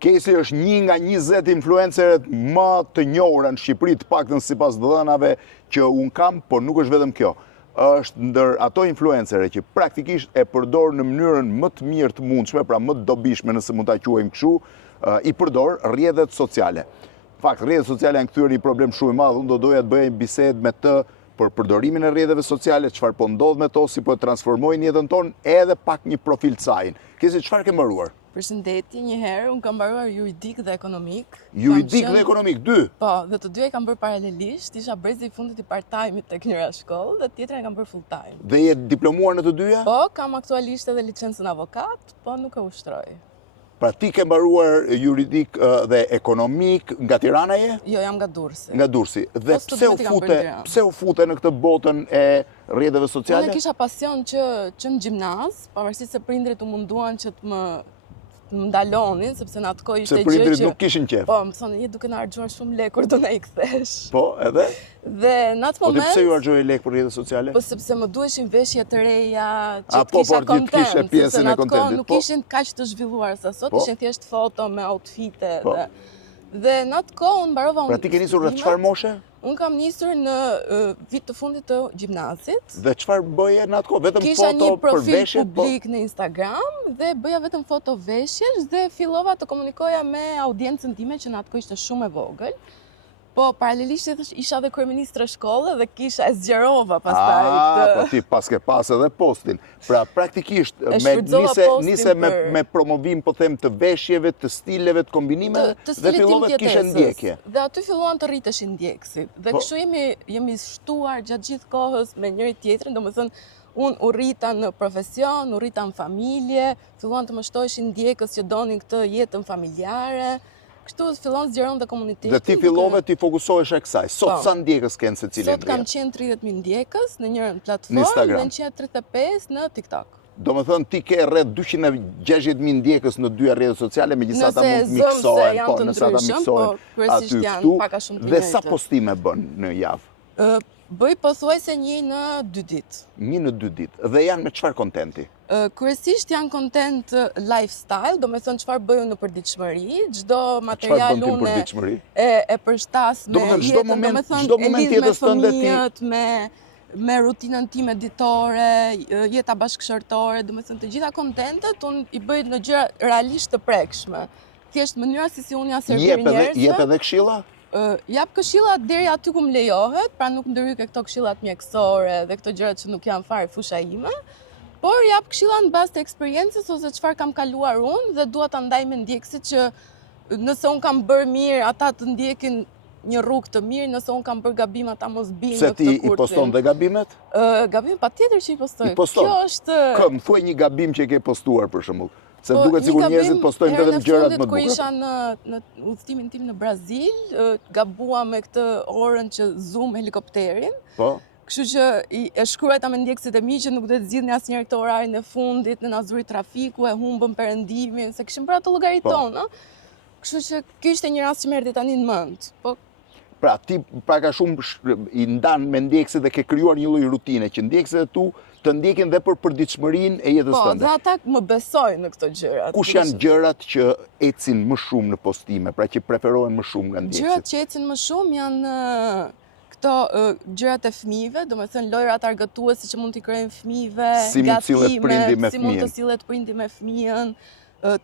Kesi është një nga 20 influenceret më të njohura në Shqipëri, të paktën sipas dhënave që unë kam, por nuk është vetëm kjo. Është ndër ato influencere që praktikisht e përdor në mënyrën më të mirë të mundshme, pra më të dobishme nëse mund ta quajmë kështu, i përdor rrjetet sociale. Në fakt, rrjetet sociale janë kthyer një problem shumë i madh. Unë do doja të bëja një bisedë me të për përdorimin e rrjeteve sociale, çfarë po ndodh me to, si po e transformojnë jetën tonë, edhe pak një profil të saj. Kesi çfarë ke mbaruar? Përshëndetje një herë, unë kam mbaruar juridik dhe ekonomik. Juridik dhe ekonomik, dy? Po, dhe të dy e kam bërë paralelisht, isha brezi i fundit i part-time tek njëra shkollë dhe tjetrën e kam bërë full-time. Dhe je diplomuar në të dyja? Po, kam aktualisht edhe licencën avokat, po nuk e ushtroj. Pra ti ke mbaruar juridik dhe ekonomik, nga Tirana je? Jo, jam nga Durrësi. Nga Durrësi. Dhe pse u fute në këtë botën e rrjeteve sociale? Unë kisha pasion që në gjimnaz, pavarësisht se prindrit u munduan që të më ndalonin, sepse në atë kohë ishte gjë që... Se prindrit nuk kishin qef. Po, më thonë, je duke na harxuar shumë lekë kur do na i kthesh. Po, edhe? Dhe në atë moment... Po ti pse ju harxoje lekë për rrjetet sociale? Po sepse më duheshin veshje të reja, që po, kisha kontent, kishe pjesën e kontentit. Në atë kohë nuk ishin kaq të zhvilluar sa sot, ishin thjesht foto me outfite dhe në atë kohë unë mbarova Pra ti ke nisur rreth çfarë moshe? Unë kam nisur në vit të fundit të gjimnazit. Dhe çfarë bëje në atë kohë? Vetëm foto për veshje? Kisha një profil publik në Instagram dhe bëja vetëm foto veshjesh dhe fillova të komunikoja me audiencën time që në atë kohë ishte shumë e vogël. Po, paralelisht isha dhe kryeministre shkolle dhe kisha e zgjerova pastaj. Po ti pas ke pas edhe postin. Pra praktikisht nise me promovim, po them, të veshjeve, të stileve, të kombinimeve dhe fillove të kishe ndjekje. Dhe aty filluan të rriteshin ndjekësit. Dhe kështu jemi shtuar gjatë gjithë kohës me njëri tjetrin, domethënë unë u rrita në profesion, u rrita në familje, filluan të më shtoheshin ndjekës që donin këtë jetën familjare. Kështu fillon zgjeron dhe komuniteti. Dhe ti fillove ti fokusohesh e kësaj. Sot sa ndjekës kanë secili? Sot kam 130.000 ndjekës në njërën platformë dhe 135 në TikTok. Do më thënë ti ke rreth 260.000 ndjekës në dyja rrjetet sociale, megjithatë mund të miksohen, po nëse ata miksohen aty këtu. Dhe sa postime bën në javë? Bëj pothuajse një në 2 ditë. Një në 2 ditë. Dhe janë me çfarë kontenti? Kryesisht janë kontent lifestyle, do me thënë çfarë bëju në përditshmëri, çdo material unë e përshtas me jetën, do me thënë e lidh me fëmijët, me rutinën time ditore, jeta bashkëshortore, do me thënë të gjitha kontentet unë i bëj në gjëra realisht të prekshme. Thjesht mënyra si unë ja servir njerëzve. Jep edhe këshilla? Jap këshilla deri aty ku më lejohet, pra nuk ndërhyj këto këshillat mjekësore dhe këto gjërat që nuk janë fare fusha ime. Por jap këshilla në bazë të eksperiencës ose çfarë kam kaluar unë dhe dua ta ndaj me ndjekësit që nëse unë kam bërë mirë, ata të ndjekin një rrugë të mirë, nëse unë kam bërë gabim, ata mos binë në këtë kurthim. Se ti i poston dhe gabimet? Gabimet patjetër që i postoj. Kjo është... Më thuaj një gabim që ke postuar për shembull. Se duket sikur njerëzit postojnë vetëm gjërat më të bukura. Kur isha në udhëtimin tim në Brazil, gabua me këtë orën që zoom helikopterin. Po. Kështu që e shkruajta me ndjekësit e mi që nuk do të zgjidhni asnjëherë këtë orarin e fundit, në nazuri trafiku, e humbën perëndimin, se kishim bërë ato llogarit tonë, Kështu që ky ishte një rast që më erdhi tani në mend. Po pra ti pak a shumë i ndan me ndjekësit dhe ke krijuar një lloj rutine që ndjekësit e tu të ndjekin dhe për përditshmërinë e jetës tënde. Po, dhe ata më besojnë në këto gjëra. Kush janë gjërat që ecin më shumë në postime, pra që preferohen më shumë nga ndjekësit? Gjërat që ecin më shumë janë këto gjërat e fëmijëve, domethënë lojrat argëtuese që mund t'i krijojnë fëmijëve, gatimet, si mund të sillet prindi me fëmijën,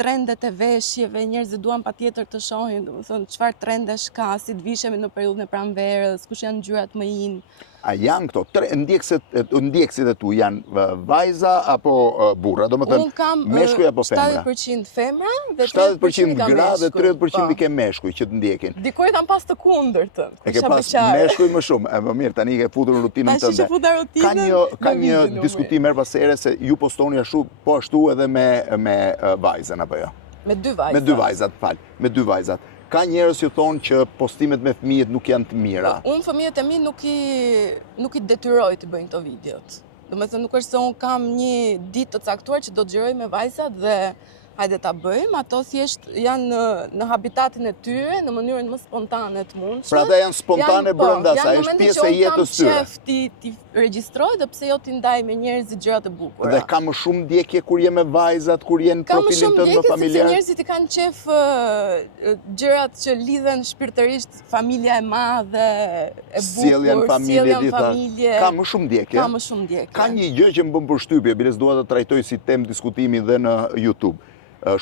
trendet e veshjeve, njerëzit duan patjetër të shohin, domethënë çfarë trendesh ka, si të vishemi në periudhën e pranverës, kush janë ngjyrat më in. A janë këto ndjekësit e tu janë vajza apo burra, domethënë meshkuj apo femra? 70% femra dhe 70% gra dhe 30% i ke meshkuj që të ndjekin. Dikur kam pas të kundërtën. E ke pas meshkuj më shumë. E më mirë, tani ke futur në rutinën tënde. Ka një diskutim her pas here se ju postoni po ashtu edhe me vajzën apo jo? Me 2 vajzat. Me 2 vajzat, fal. Me 2 vajzat. Ka njerëz që thonë që postimet me fëmijët nuk janë të mira. Unë fëmijët e mi nuk i detyroj të bëjnë këto videot. Domethënë nuk është se unë kam një ditë të caktuar që do të xhiroj me vajzat dhe hajde ta bëjmë, ato thjesht janë në habitatin e tyre, në mënyrën më spontane të mundshme. Pra ata janë spontane brenda saj, është pjesë e jetës tyre. Janë momente që unë kam qef ti registroj dhe pse jo ti ndaj me njerëzit gjërat e bukura. Dhe ka më shumë ndjekje kur je me vajzat, kur je në profilin tënd më familjar. Ka më shumë ndjekje sepse njerëzit i kanë qef gjërat që lidhen shpirtërisht, familja e madhe, e bukur, sjellja në familje. Ka më shumë ndjekje. Ka më shumë ndjekje. Ka një gjë që më bën përshtypje, biles dua ta trajtoj si temë diskutimi dhe në YouTube.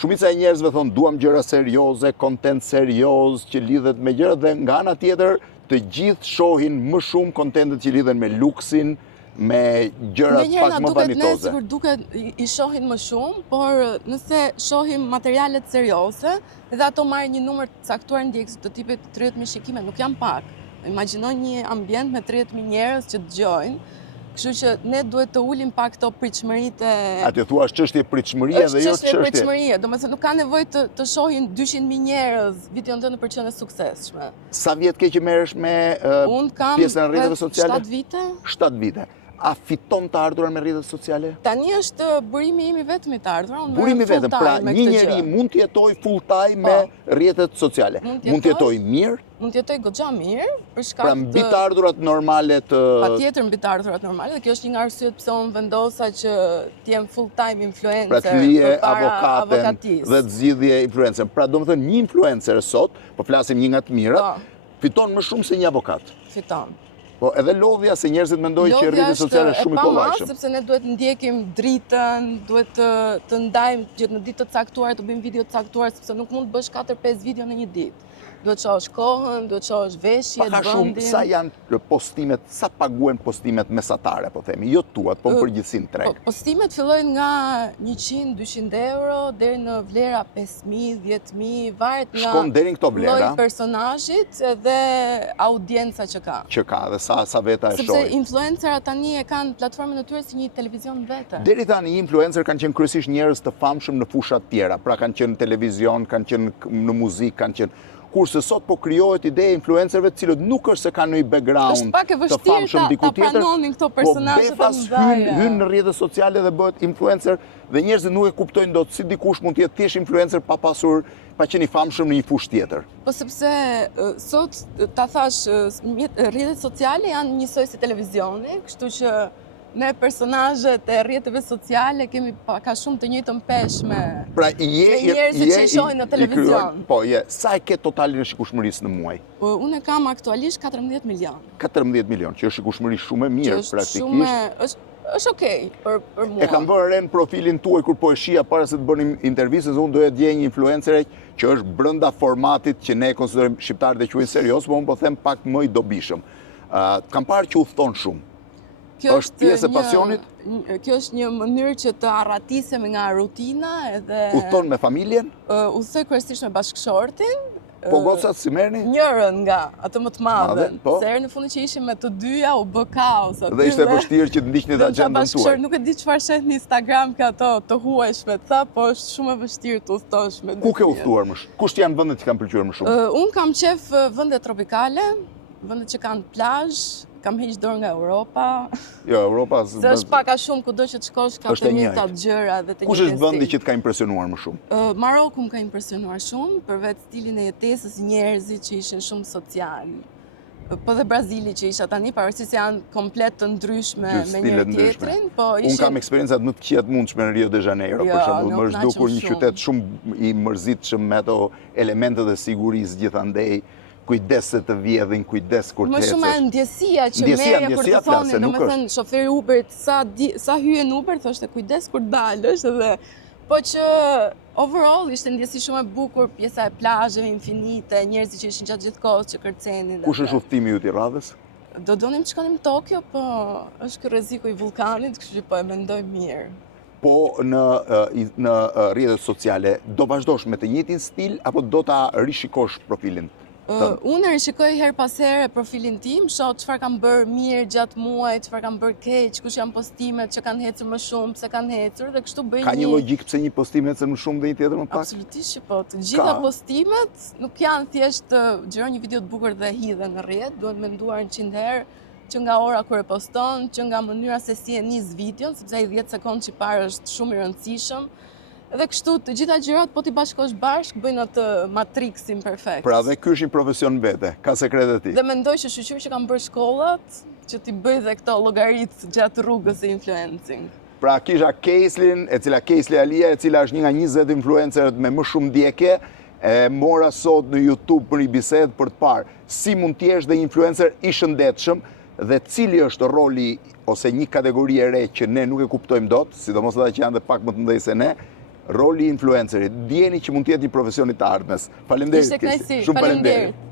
Shumica e njerëzve thonë duam gjëra serioze, kontent serioz që lidhet me gjërat dhe nga ana tjetër të gjithë shohin më shumë kontentet që lidhen me luksin, me gjërat pak më vanitoze. Sigur duket i shohin më shumë, por nëse shohim materialet serioze, edhe ato marrin një numër të caktuar ndjekësit të tipit 30.000 shikime, nuk janë pak. Imagjino një ambient me 30.000 njerëz që dëgjojnë. Kështu që ne duhet të ulim pak këto pritshmëritë. Atë thua është çështje pritshmërie dhe jo çështje. Është pritshmërie, domethënë nuk ka nevojë të shohin 200.000 njerëz videon tënd për qenë suksesshme. Sa vjet ke që merresh me pjesën e rrjeteve sociale? 7 vite. 7 vite. A fiton të ardhurar me rrjetet sociale? Tani është burimi im i vetëm i të ardhurar. Burimi vetëm, pra një njeri mund të jetojë full time me rrjetet sociale. Mund të jetojë mirë? Mund të jetojë goxha mirë, për shkak pra mbi të ardhurat normale të... Patjetër mbi të ardhurat normale, dhe kjo është një nga arsyet pse unë vendosa që të jem full time influencer pra të lije avokaten dhe të zgjidhje influencer. Pra domethënë një influencer sot, po flasim një nga të mirat, fiton më shumë se një avokat. Fiton. Po edhe lodhja se njerëzit mendojnë që rrjetet sociale është shumë i kollajshëm. Sepse ne duhet ndjekim dritën, duhet të ndajmë që në ditë të caktuara të bëjmë video të caktuar, sepse nuk mund të bësh 4-5 video në një ditë. Duhet shohësh kohën, duhet shohësh veshjet, vendin. Shumë, sa janë postimet, sa paguhen postimet mesatare, po themi, jo tuat, po përgjithësinë treg. Postimet fillojnë nga 100-200 euro deri në vlera 5.000, 10.000, varet nga shkon deri në këto vlera. Lloji personazhit dhe audienca që ka. Që ka dhe sa veta e shohin. Sepse influencerat tani e kanë platformën e tyre si një televizion vetë. Deri tani influencer kanë qenë kryesisht njerëz të famshëm në fusha të tjera, pra kanë qenë në televizion, kanë qenë në muzikë, kanë qenë kurse sot po krijohet ide influencerëve të cilët nuk është se kanë një background të famshëm diku tjetër, po befas hyn në rrjetet sociale dhe bëhet influencer dhe njerëzit nuk e kuptojnë dot si dikush mund të jetë thjesht influencer pa qenë i famshëm në një fushë tjetër. Po sepse sot ta thash rrjetet sociale janë njësoj si televizioni, kështu që ne personazhet e rrjeteve sociale kemi ka shumë të njëjtën peshë me njerëzit që i shohin në televizion. Po, sa e ke totalin e shikueshmërisë në muaj? Unë kam aktualisht 14 milion. 14 milion, që është shikueshmëri shumë e mirë praktikisht. Është okej për mua. E kam vënë re në profilin tuaj kur po e shija para se të bënim intervistën, unë doja të gjej një influencer që është brenda formatit që ne konsiderojmë shqiptarët e quajnë serioz, por unë po them pak më i dobishëm. Kam parë që udhton shumë. Është pjesë e pasionit? Kjo është një mënyrë që të arratisemi nga rutina edhe... Udhton me familjen? Udhtoj kryesisht me bashkëshortin. Po gocat si merrni? Njërën nga, atë më të madhe. Se herë në fundit që ishim me të dyja, u bë kaos. Dhe ishte vështirë që të ndiqni të agjendën tuaj. Nuk e di çfarë shet në Instagram ka ato të huajshme, po është shumë e vështirë të udhtosh me dy. Ku ke udhtuar më shumë? Kush janë vendet që kanë pëlqyer më shumë? Unë kam qef vende tropikale, vende që kanë plazh. Kam heq dorë nga Europa. Jo, Europa... Se është pak a shumë kudo që të shkosh ka të njëjta gjëra dhe të njëjtin stil. Kush është vendi që të ka impresionuar më shumë? Maroku më ka impresionuar shumë, përveç stilin e jetesës, njerëzit që ishin shumë social. Po dhe Brazili që isha tani, pavarësisht se janë komplet të ndryshme me njëri tjetrin. Unë kam eksperiencat më të këqija të mundshme në Rio de Janeiro, për shembull, më është dukur një qytet shumë i mërzitshëm me ato elementet e sigurisë gjithandej. Kujdes se të vjedhin, kujdes kur të ecësh. Më shumë e ndjesia që merja kur të thonin, domethënë shoferi Uberit sa hyje në Uber thoshte kujdes kur dalësh edhe po që overall ishte ndjesi shumë e bukur, pjesa e plazheve infinite, njerëzit që ishin gjatë gjithë kohës që kërcenin. Kush është udhtimi yt i radhës? Do donim të shkonim në Tokyo, po është ky rreziku i vulkanit, kështu që po e mendoj mirë. Po në rrjetet sociale do vazhdosh me të njëjtin stil apo do ta rishikosh profilin? Unë rishikoj her pas here profilin tim, shoh çfarë kam bërë mirë gjatë muajit, çfarë kam bërë keq, kush janë postimet që kanë ecur më shumë, pse kanë ecur dhe kështu bëj një... Ka një logjik pse një postim ecën më shumë dhe një tjetër më pak? Absolutisht që po. Të gjitha postimet nuk janë thjesht gjëro një video të bukur dhe hidhe në rrjet, duhet menduar 100 herë që nga ora kur e poston, që nga mënyra se si e nis videon, sepse ai 10 sekondë që parë është shumë i rëndësishëm. Dhe kështu të gjitha gjërat po t'i bashkosh bashk bëjnë atë matriksin perfekt. Pra dhe ky është një profesion vete, ka sekretet ti. Dhe mendoj që shoqëri që kanë bërë shkollat që t'i bëj dhe këto llogarit gjatë rrugës e influencing. Pra kisha Kejslin, e cila Kejsli Alia, e cila është një nga 20 influencerët me më shumë ndjekje, e mora sot në YouTube për një bisedë për të parë si mund t'jesh dhe influencer i shëndetshëm dhe cili është roli ose një kategori e re që ne nuk e kuptojmë dot, sidomos ata që janë dhe pak më të mëdhenj se ne, roli i influencerit. Dijeni që mund të jetë një profesion i të ardhmes. Faleminderit. Ishte kënaqësi. Faleminderit.